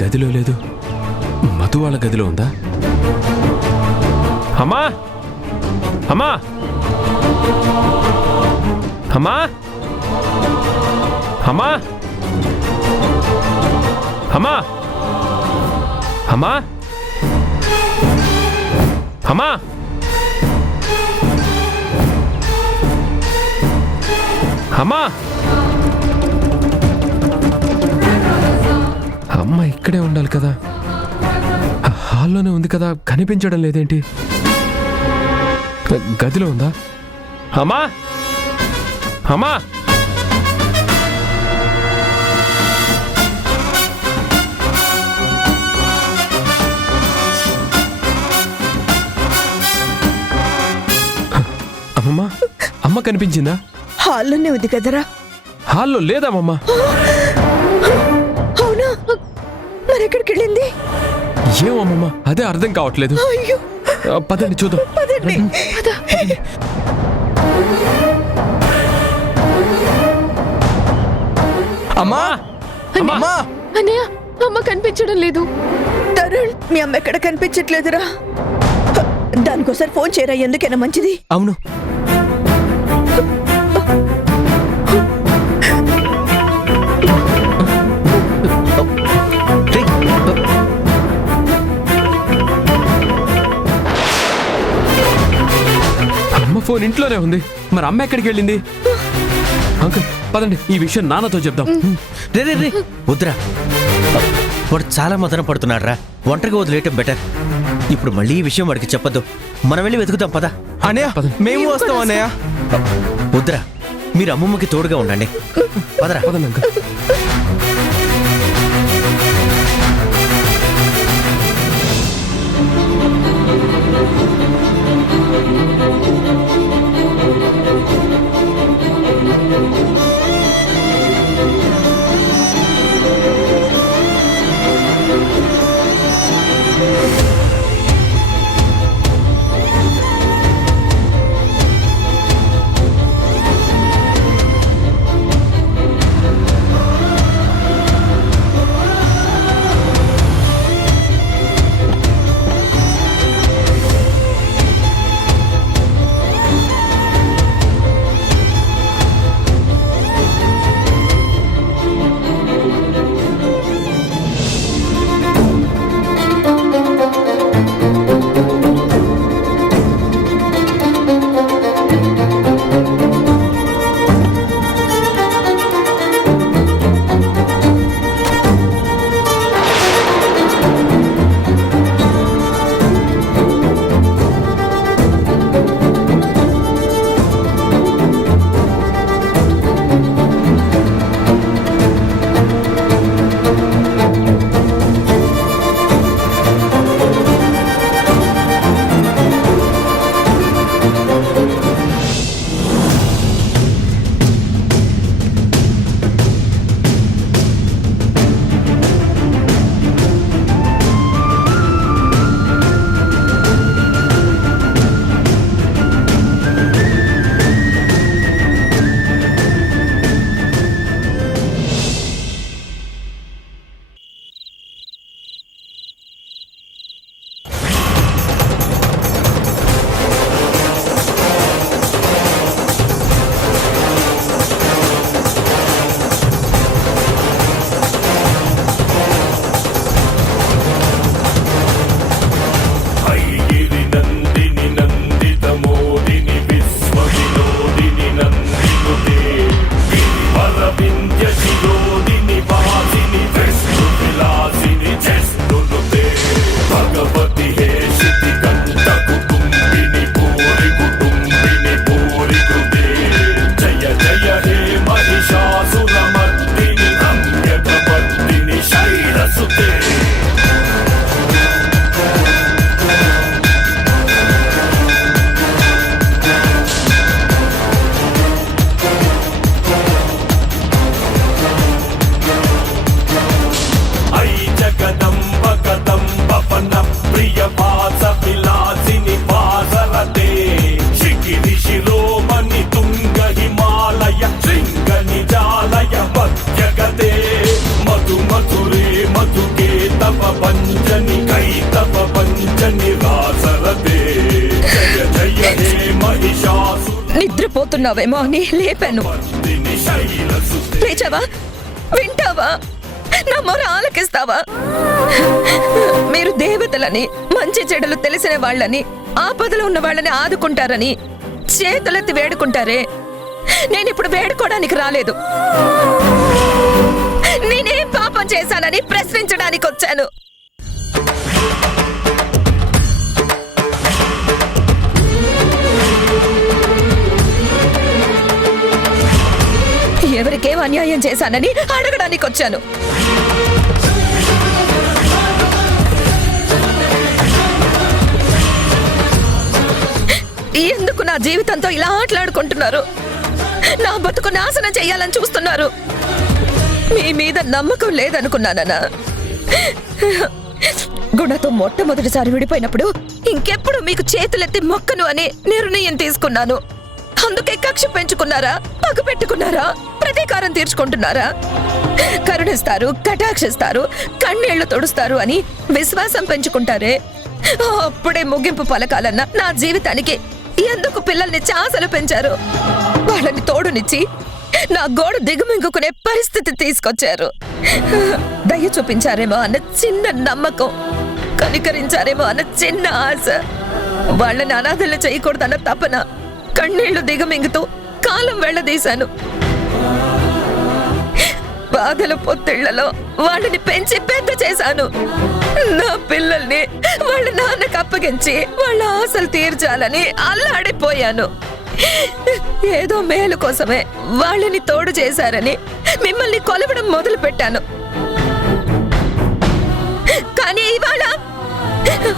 గదిలో లేదు. మధు వాళ్ళ గదిలో ఉందా? అమ్మా అమ్మా అమ్మా అమ్మా అమ్మా అమ్మా అమ్మా అమ్మా అమ్మ ఇక్కడే ఉండాలి కదా, హాల్లోనే ఉంది కదా, కనిపించడం లేదేంటి? గదిలో ఉందా? అమ్మా అమ్మా అమ్మమ్మా, అమ్మ కనిపించిందా? హాల్లోనే ఉంది కదరా. హాల్లో లేదమ్మమ్మా. అవునా? మరెక్కడికి వెళ్ళింది? ఏమమ్మమ్మా, అదే అర్థం కావట్లేదు. అయ్యో, పదండి చూద్దాం. పదండి. అమ్మా అమ్మా, అన్నయ్య, అమ్మ కనిపించడం లేదు. తరుణ్, మీ అమ్మ ఎక్కడ కనిపించట్లేదురా. దానికోసారి ఫోన్ చేయరా, ఎందుకైనా మంచిది. అవును. అమ్మ ఫోన్ ఇంట్లోనే ఉంది, మరి అమ్మ ఎక్కడికి వెళ్ళింది? అంకుల్ పదండి, ఈ విషయం నాన్నతో చెప్దాం. రే రే రే, వద్దురా. వాడు చాలా మదన పడుతున్నాడు రా. ఒంటరిగా వదిలేయటం బెటర్. ఇప్పుడు మళ్ళీ ఈ విషయం వాడికి చెప్పొద్దు. మనం వెళ్ళి వెతుకుతాం పద. అన్నయ్య, మేము వస్తాం అన్నయ్య. వద్దురా, మీరు అమ్మమ్మకి తోడుగా ఉండండి. పదరా. పదండి అంకుల్. నిద్రపోతున్నావేమో అని లేపాను. లేచావా? వింటావా? నా మొర ఆలకిస్తావా? మీరు దేవతలని, మంచి చెడులు తెలిసిన వాళ్ళని, ఆపదలో ఉన్న వాళ్ళని ఆదుకుంటారని చేతులెత్తి వేడుకుంటారే, నేనిప్పుడు వేడుకోవడానికి రాలేదు. నేనేం పాపం చేశానని ప్రశ్నించడానికి వచ్చాను. ఎవరికేం అన్యాయం చేశానని అడగడానికి వచ్చాను. ఎందుకు నా జీవితంతో ఇలా ఆటలాడుకుంటున్నారు? నా బతుకు నాశనం చెయ్యాలని చూస్తున్నారు. మీ మీద నమ్మకం లేదనుకున్నానా? గుణతో మొట్టమొదటిసారి విడిపోయినప్పుడు ఇంకెప్పుడు మీకు చేతులెత్తి మొక్కను అని నిర్ణయం తీసుకున్నాను. అందుకే కక్ష పెంచుకున్నారా? పగ పెట్టుకున్నారా? ప్రతీకారం తీర్చుకుంటున్నారా? కరుణిస్తారు, కటాక్షిస్తారు, కన్నీళ్లు తొడుస్తారు అని విశ్వాసం పెంచుకుంటారే, అప్పుడే ముగింపు పలకాలన్న నా జీవితానికి ఎందుకు పిల్లల్ని చాసలు పెంచారు? వాళ్ళని తోడునిచ్చి నా గోడు దిగుమింగుకునే పరిస్థితి తీసుకొచ్చారు. దయ చూపించారేమో అన్న చిన్న నమ్మకం, కనికరించారేమో అన్న చిన్న ఆశ, వాళ్ళని అనాథలు చేయకూడదన్న తపన కన్నీళ్లు దిగమింగుతూ కాలం వెళ్లదీశాను. బాధల పొత్తిళ్లలో వాళ్ళని పెంచి పెద్ద చేశాను. నా పిల్లల్ని వాళ్ళ నాన్నకు అప్పగించి వాళ్ళ ఆశలు తీర్చాలని అల్లాడిపోయాను. ఏదో మేలు కోసమే వాళ్ళని తోడు చేశారని మిమ్మల్ని కొలవడం మొదలు పెట్టాను. కానీ ఇవాళ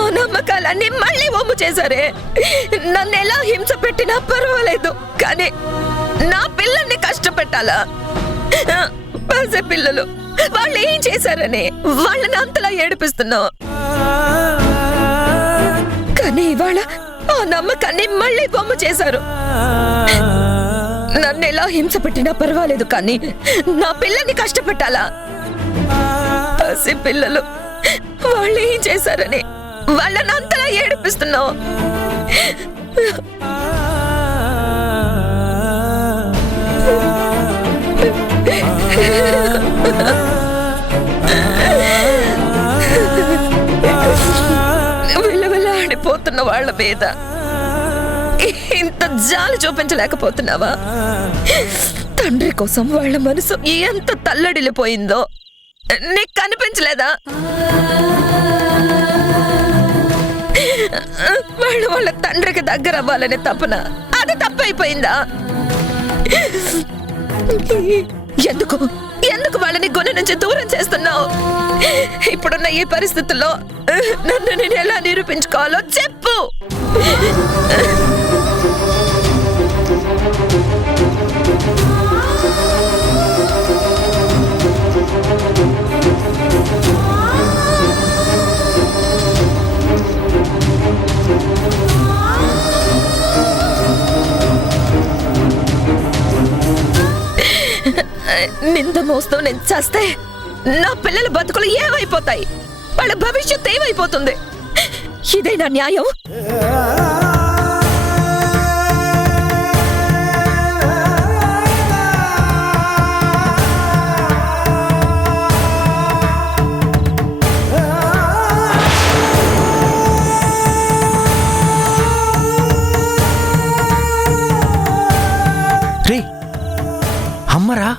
ఆ నమ్మకాలన్నీ మళ్ళీ వమ్ము చేశారే. నన్ను ఎలా హింస పెట్టినా పర్వాలేదు, కానీ నా పిల్లల్ని కష్టపెట్టాలా? పసే పిల్లలు వాళ్ళు ఏం చేశారని వాళ్ళని అంతలా ఏడిపిస్తున్నావు. కానీ ఇవాళ ఆ నమ్మకాన్ని మళ్ళీ బొమ్మ చేశారు. నన్ను ఎలా హింస పెట్టినా పర్వాలేదు, కానీ నా పిల్లల్ని కష్టపెట్టాలా? పసి పిల్లలు వాళ్ళు ఏం చేశారని వాళ్ళని అంతలా ఏడిపిస్తున్నావు. విలవిలాడిపోతున్న వాళ్ళ మీద ఇంత జాలి చూపించలేకపోతున్నావా? తండ్రి కోసం వాళ్ళ మనసు ఎంత తల్లడిల్లిపోయిందో నీకు కనిపించలేదా? వాళ్ళు వాళ్ళ తండ్రికి దగ్గర అవ్వాలనే తపన అది తప్పైపోయిందా? ఎందుకు ఎందుకు వాళ్ళని గుణ నుంచి దూరం చేస్తున్నావు? ఇప్పుడున్న ఈ పరిస్థితుల్లో నన్ను నేను ఎలా నిరూపించుకోవాలో చెప్పు. నింద మోస్తూ నేను చస్తే నా పిల్లల బతుకులు ఏమైపోతాయి? వాళ్ళ భవిష్యత్తు ఏమైపోతుంది? ఇదేనా న్యాయం? రే అమ్మరా,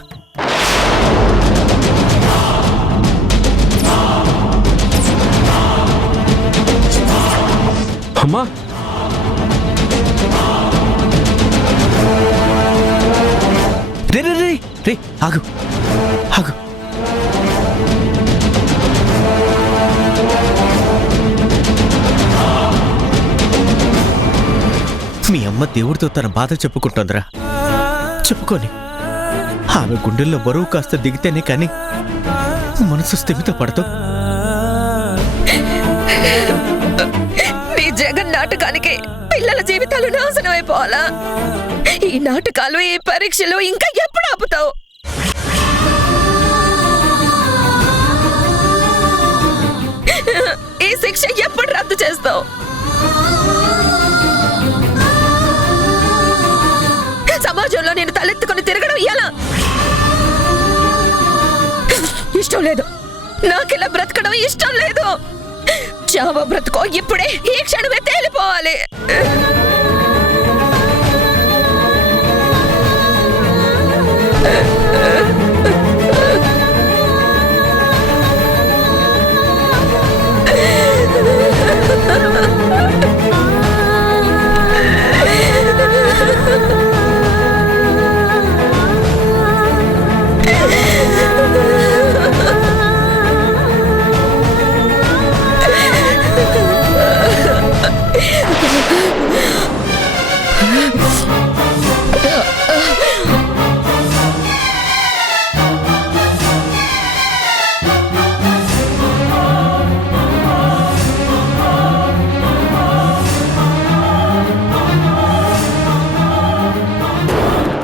అమ్మా రే రే రే రే ఆగు ఆగు. మీ అమ్మ దేవుడితో తన బాధ చెప్పుకుంటోందిరా. చెప్పుకొని ఆమె గుండెల్లో బరువు కాస్త దిగితేనే కానీ మనసు స్థిమిత పడతావు. నీ జగన్ నాటకానికి పిల్లల జీవితాలు నాశనం అయిపోవాలా? ఈ నాటకాలు, ఈ పరీక్షలు ఇంకా ఎప్పుడు ఆపుతావు? ఈ శిక్ష ఎప్పుడు రద్దు చేస్తావు? ఇష్టం లేదు. నాకిలా బ్రతకడం ఇష్టం లేదు. చావో బ్రతుకో ఇప్పుడే ఈ క్షణమే తేలిపోవాలి.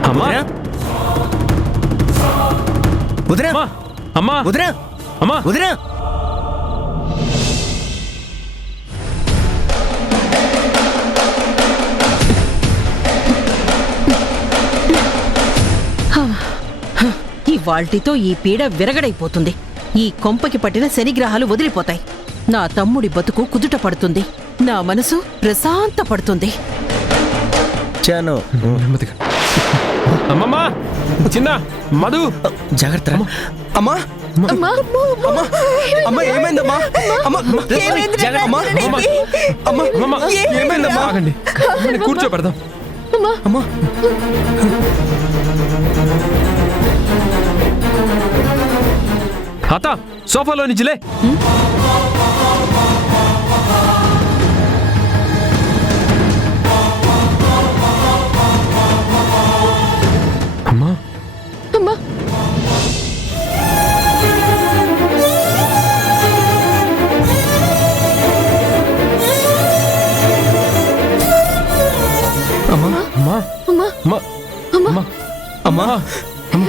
అమ్మా వదినా అమ్మా అమ్మా వదినా అమ్మా వదినా ఈ వాల్టీతో ఈ పీడ విరగడైపోతుంది. ఈ కొంపకి పట్టిన శనిగ్రహాలు వదిలిపోతాయి. నా తమ్ముడి బతుకు కుదుట పడుతుంది. నా మనసు ప్రశాంత పడుతుంది. చాను నెమ్మదిగా. అమ్మమ్మ చిన్న మధు జాగ్రత్త రా. అమ్మా అమ్మా అమ్మా అమ్మా ఏమైందమ్మా అమ్మా జాగ్రత్త. అమ్మా అమ్మా అమ్మమ్మ ఏమైందమ్మా ఆగండి కూర్చోబెడదాం. అమ్మా అత్త సోఫాలో నుంచిలే. అమ్మా అమ్మా అమ్మా అమ్మా అమ్మా అమ్మా అమ్మా అమ్మా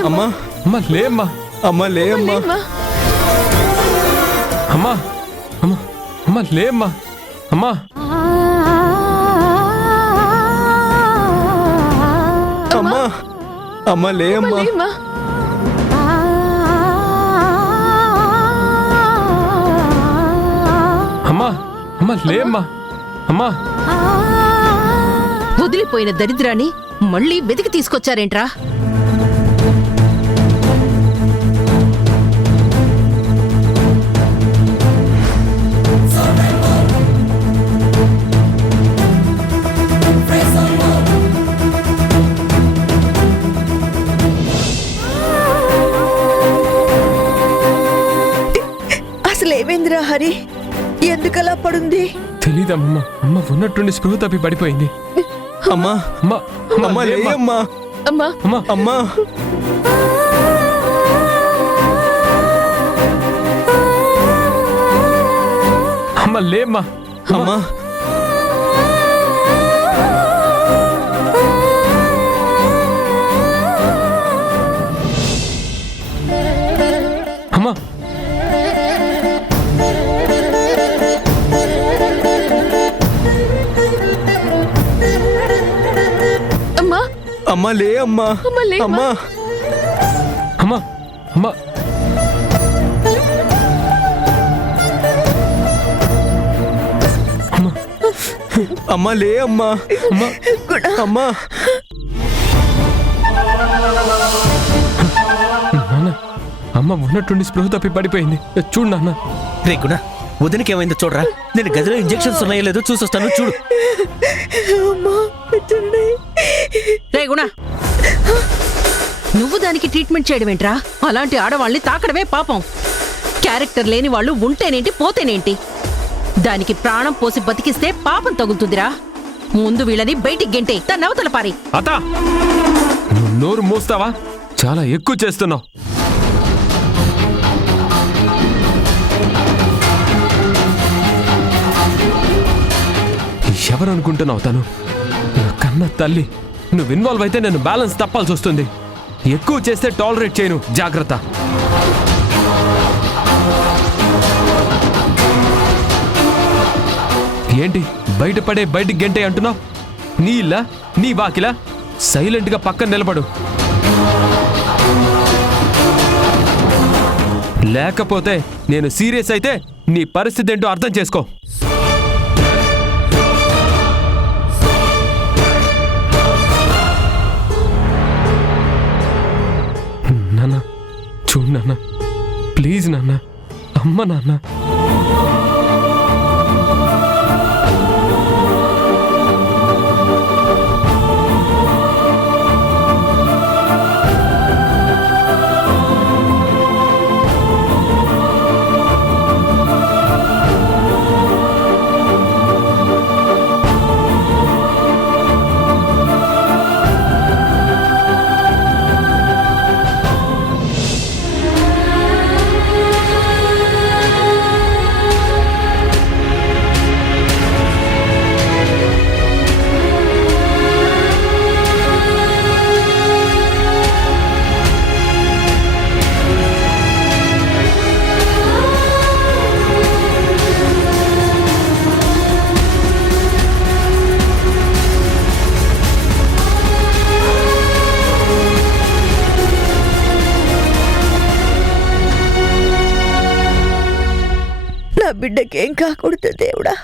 అమ్మా అమ్మా లేమ్మా అమ్మా లే అమ్మా అమ్మా అమ్మా అమ్మా లేమ్మా అమ్మా అమ్మా అమ్మా లే అమ్మా లేమ్మా అమ్మా అమ్మా లేమ్మా అమ్మా వదిలిపోయిన దరిద్రాన్ని మళ్ళీ వెతికి తీసుకొచ్చారేంట్రా? అసలు ఏమైందిరా హరి? ఎందుకలా పడుంది? తెలీదమ్మా అమ్మ ఉన్నట్టుండి స్పృహ తప్పి పడిపోయింది. అమ్మా అమ్మా అమ్మా లే లేమ్మా. అమ్మా అమ్మా అమ్మా అమ్మా అమ్మా లేమ్మా అమ్మా అమ్మా అమ్మా అమ్మా లే అమ్మా అమ్మా లే అమ్మా అమ్మా అమ్మా అమ్మా అమ్మా లే అమ్మా అమ్మా అమ్మా నాన్న అమ్మ ఉన్నట్టుండి స్పృహ తప్పి పడిపోయింది. చూడు నాన్న. రే గుణ వదినకి ఏమైందో చూడరా. నేను గదిలో ఇంజెక్షన్స్ ఉన్నాయో లేదో చూసొస్తాను చూడు. రే గుణ, నువ్వు దానికి ట్రీట్మెంట్ చేయడమేంట్రా? అలాంటి ఆడవాళ్ళని తాకడమే పాపం. క్యారెక్టర్ లేని వాళ్ళు ఉంటేనేంటి పోతేనేంటి? దానికి ప్రాణం పోసి బతికిస్తే పాపం తగులుతుందిరా. ముందు వీళ్ళని బయటికి గెంటే తన అవతల పారి. అత్త నువ్వు నోరు మూస్తావా? చాలా ఎక్కువ చేస్తున్నావు. ఎవరు అనుకుంటున్నావు తను? నా కన్న తల్లి. నువ్వు ఇన్వాల్వ్ అయితే నేను బ్యాలెన్స్ తప్పాల్సి వస్తుంది. ఎక్కువ చేస్తే టాలరేట్ చేయను. జాగ్రత్త. ఏంటి బయటికి గంటే అంటున్నావు? నీ ఇల్లా నీ వాకిలా? సైలెంట్ గా పక్కన నిలబడు. లేకపోతే నేను సీరియస్ అయితే నీ పరిస్థితి ఏంటో అర్థం చేసుకో. నాన్న చూడు నాన్న, ప్లీజ్ నాన్న, అమ్మ నాన్న. నా బిడ్డకేం కాకూడదు దేవుడా.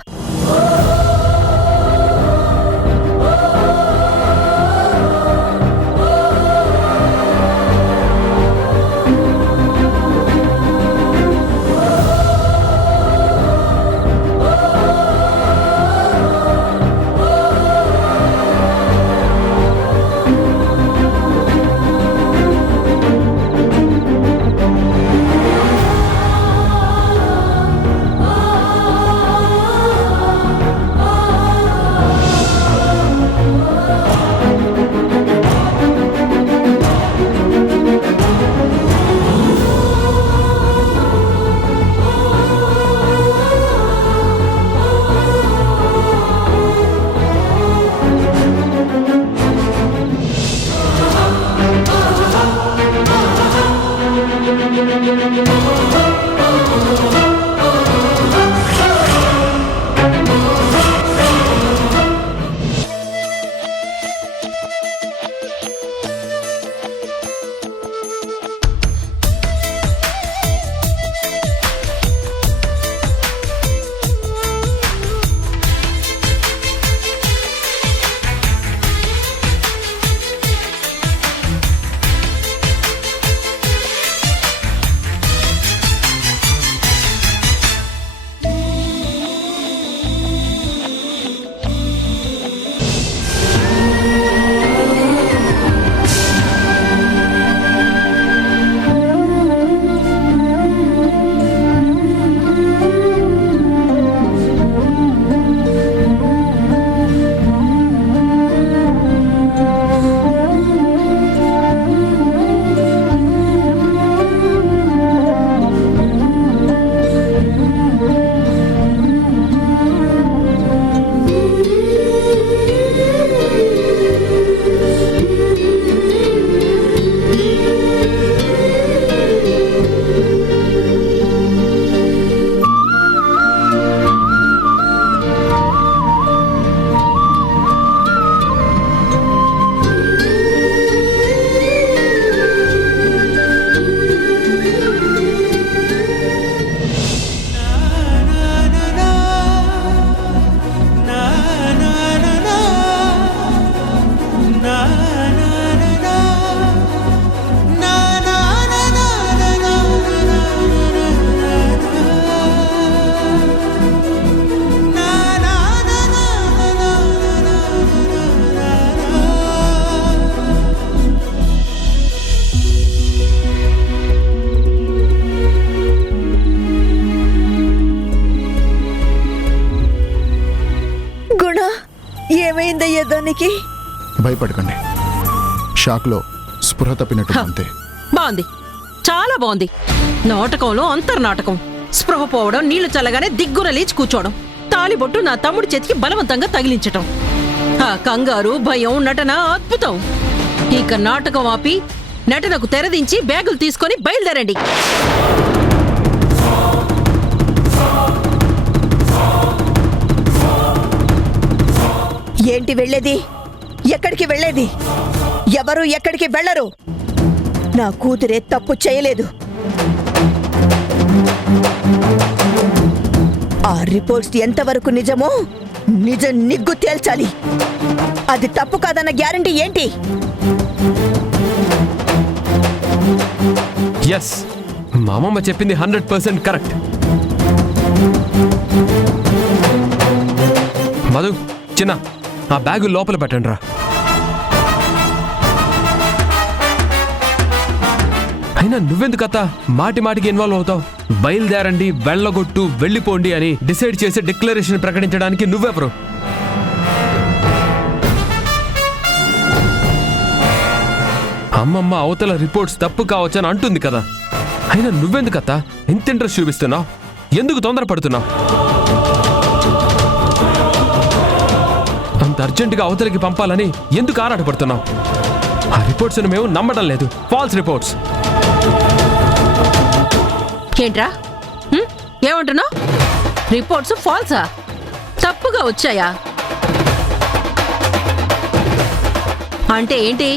ఏమైందయ్యా దానికి? భయపడకండి, షాక్లో స్పృహ తప్పినట్టు అంతే. బాగుంది, చాలా బాగుంది. నాటకంలో అంతర్నాటకం. స్పృహ పోవడం, నీళ్లు చల్లగానే దిగ్గున లేచి కూర్చోవడం, తాలిబొట్టు నా తమ్ముడి చేతికి బలవంతంగా తగిలించటం. ఆ కంగారు, భయం, నటన అద్భుతం. ఇక నాటకం ఆపి నటనకు తెరదించి బ్యాగులు తీసుకొని బయలుదేరండి. ఏంటి వెళ్ళేది? ఎక్కడికి వెళ్ళేది? ఎవరు ఎక్కడికి వెళ్ళరు. నా కూతురే తప్పు చేయలేదు. ఆ రిపోర్ట్స్ ఎంతవరకు నిజమో నిజం నిగ్గు తేల్చాలి. అది తప్పు కాదన్న గ్యారంటీ ఏంటి? ఎస్, మా అమ్మమ్మ చెప్పింది 100% కరెక్ట్. మధు, చిన్న, ఆ బ్యాగు లోపల పెట్టండి రా. అయినా నువ్వెందుకత్త మాటి మాటికి ఇన్వాల్వ్ అవుతావు? బయలుదేరండి, వెళ్ళగొట్టు, వెళ్ళిపోండి అని డిసైడ్ చేసి డిక్లరేషన్ ప్రకటించడానికి నువ్వెవరు? అమ్మమ్మ అవతల రిపోర్ట్స్ తప్పు కావచ్చని అంటుంది కదా. అయినా నువ్వెందుకత్త ఇంత ఇంట్రెస్ట్ చూపిస్తున్నావు? ఎందుకు తొందరపడుతున్నావు? అంత అర్జెంటుగా అవతలికి పంపాలని ఎందుకు ఆరాటపడుతున్నావు? ఆ రిపోర్ట్స్ మేము నమ్మడం లేదు. False reports. ఏంట్రా ఏమంటున్నావు? రిపోర్ట్స్ ఫాల్సా? తప్పుగా వచ్చాయా? అంటే ఏంటి?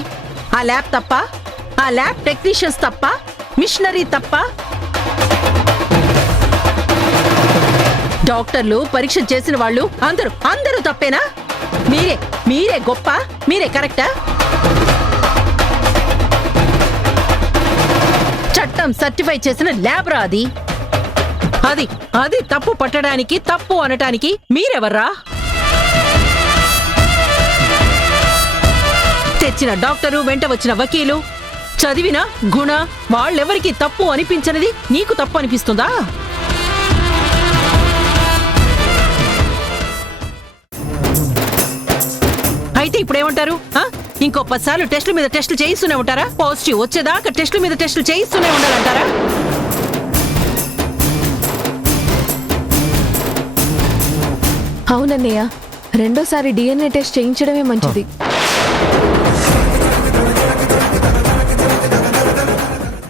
ఆ ల్యాబ్ తప్ప? ఆ ల్యాబ్ టెక్నీషియన్స్ తప్ప? మిషనరీ తప్ప? డాక్టర్లు, పరీక్ష చేసిన వాళ్ళు అందరూ తప్పేనా? మీరే గొప్ప? మీరే కరెక్టా? చట్టం సర్టిఫై చేసిన ల్యాబ్ రా అది. అది తప్పు పట్టడానికి, తప్పు అనటానికి మీరెవర్రా? తెచ్చిన డాక్టరు, వెంట వచ్చిన వకీలు, చదివిన గుణ వాళ్ళెవరికి తప్పు అనిపించనిది నీకు తప్పు అనిపిస్తుందా? అయితే ఇప్పుడేమంటారు? ఇంకో 10 సార్లు టెస్టుల మీద టెస్టులు చేయిస్తూనే ఉంటారా? పాజిటివ్ వచ్చేదాకా టెస్టుల మీద టెస్టులు చేయిస్తూనే ఉండాలంటారా? అవునన్నయ్య, రెండోసారి DNA టెస్ట్ చేయించడమే మంచిది.